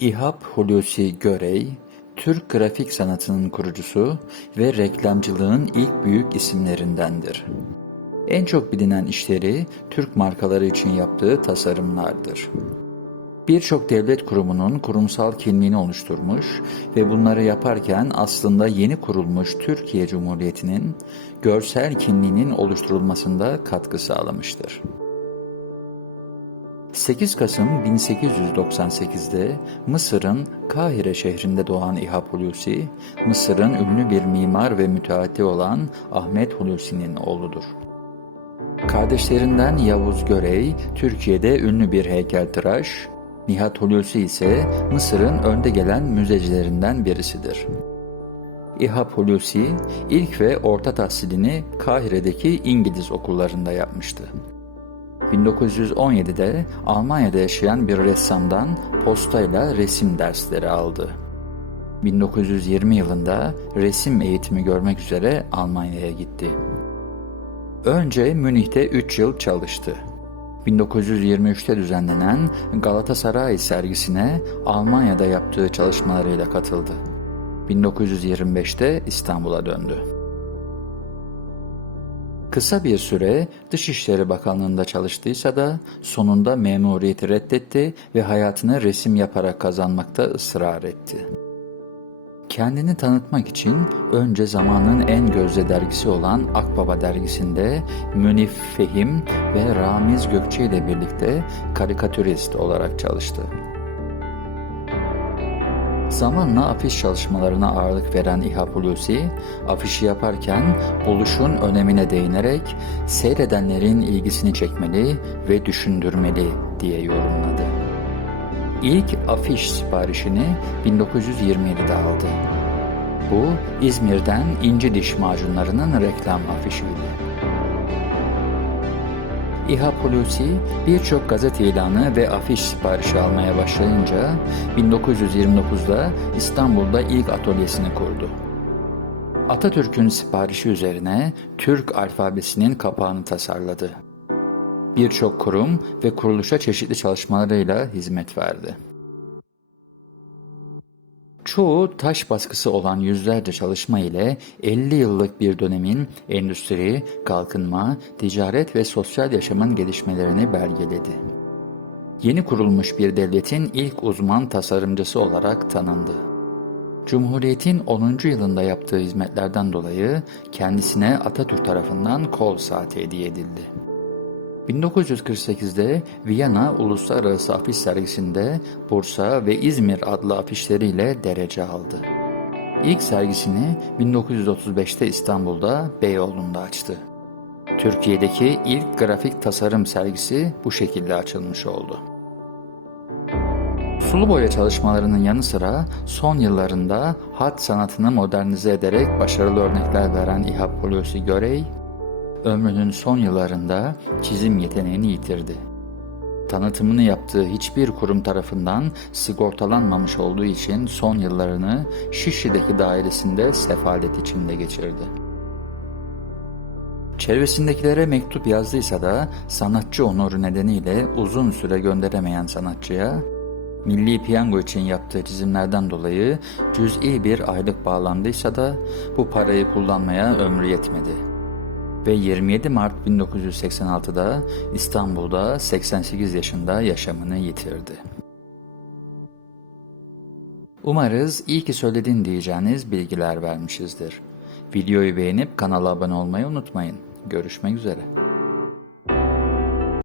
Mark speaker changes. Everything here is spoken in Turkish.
Speaker 1: İhab Hulusi Görey, Türk grafik sanatının kurucusu ve reklamcılığın ilk büyük isimlerindendir. En çok bilinen işleri Türk markaları için yaptığı tasarımlardır. Birçok devlet kurumunun kurumsal kimliğini oluşturmuş ve bunları yaparken aslında yeni kurulmuş Türkiye Cumhuriyeti'nin görsel kimliğinin oluşturulmasında katkı sağlamıştır. 8 Kasım 1898'de Mısır'ın Kahire şehrinde doğan İhab Hulusi, Mısır'ın ünlü bir mimar ve müteahhiti olan Ahmet Hulusi'nin oğludur. Kardeşlerinden Yavuz Görey, Türkiye'de ünlü bir heykeltıraş, Nihat Hulusi ise Mısır'ın önde gelen müzecilerinden birisidir. İhab Hulusi ilk ve orta tahsilini Kahire'deki İngiliz okullarında yapmıştı. 1917'de Almanya'da yaşayan bir ressamdan postayla resim dersleri aldı. 1920 yılında resim eğitimi görmek üzere Almanya'ya gitti. Önce Münih'te 3 yıl çalıştı. 1923'te düzenlenen Galatasaray sergisine Almanya'da yaptığı çalışmalarıyla katıldı. 1925'te İstanbul'a döndü. Kısa bir süre Dışişleri Bakanlığı'nda çalıştıysa da sonunda memuriyeti reddetti ve hayatını resim yaparak kazanmakta ısrar etti. Kendini tanıtmak için önce zamanın en gözde dergisi olan Akbaba dergisinde Münif Fehim ve Ramiz Gökçe ile birlikte karikatürist olarak çalıştı. Zamanla afiş çalışmalarına ağırlık veren İhab Hulusi, afişi yaparken buluşun önemine değinerek seyredenlerin ilgisini çekmeli ve düşündürmeli diye yorumladı. İlk afiş siparişini 1927'de aldı. Bu İzmir'den inci diş macunlarının reklam afişiydi. İHA Hulusi birçok gazete ilanı ve afiş siparişi almaya başlayınca 1929'da İstanbul'da ilk atölyesini kurdu. Atatürk'ün siparişi üzerine Türk alfabesinin kapağını tasarladı. Birçok kurum ve kuruluşa çeşitli çalışmalarıyla hizmet verdi. Çoğu taş baskısı olan yüzlerce çalışma ile 50 yıllık bir dönemin endüstri, kalkınma, ticaret ve sosyal yaşamın gelişmelerini belgeledi. Yeni kurulmuş bir devletin ilk uzman tasarımcısı olarak tanındı. Cumhuriyetin 10. yılında yaptığı hizmetlerden dolayı kendisine Atatürk tarafından kol saati hediye edildi. 1948'de Viyana Uluslararası Afiş Sergisi'nde Bursa ve İzmir adlı afişleriyle derece aldı. İlk sergisini 1935'te İstanbul'da Beyoğlu'nda açtı. Türkiye'deki ilk grafik tasarım sergisi bu şekilde açılmış oldu. Sulu boya çalışmalarının yanı sıra son yıllarında hat sanatını modernize ederek başarılı örnekler veren İhab Hulusi Görey, ömrünün son yıllarında çizim yeteneğini yitirdi. Tanıtımını yaptığı hiçbir kurum tarafından sigortalanmamış olduğu için son yıllarını Şişli'deki dairesinde sefalet içinde geçirdi. Çevresindekilere mektup yazdıysa da sanatçı onuru nedeniyle uzun süre gönderemeyen sanatçıya Milli Piyango için yaptığı çizimlerden dolayı cüz'i bir aylık bağlandıysa da bu parayı kullanmaya ömrü yetmedi ve 27 Mart 1986'da İstanbul'da 88 yaşında yaşamını yitirdi. Umarız iyi ki söyledin diyeceğiniz bilgiler vermişizdir. Videoyu beğenip kanala abone olmayı unutmayın. Görüşmek üzere.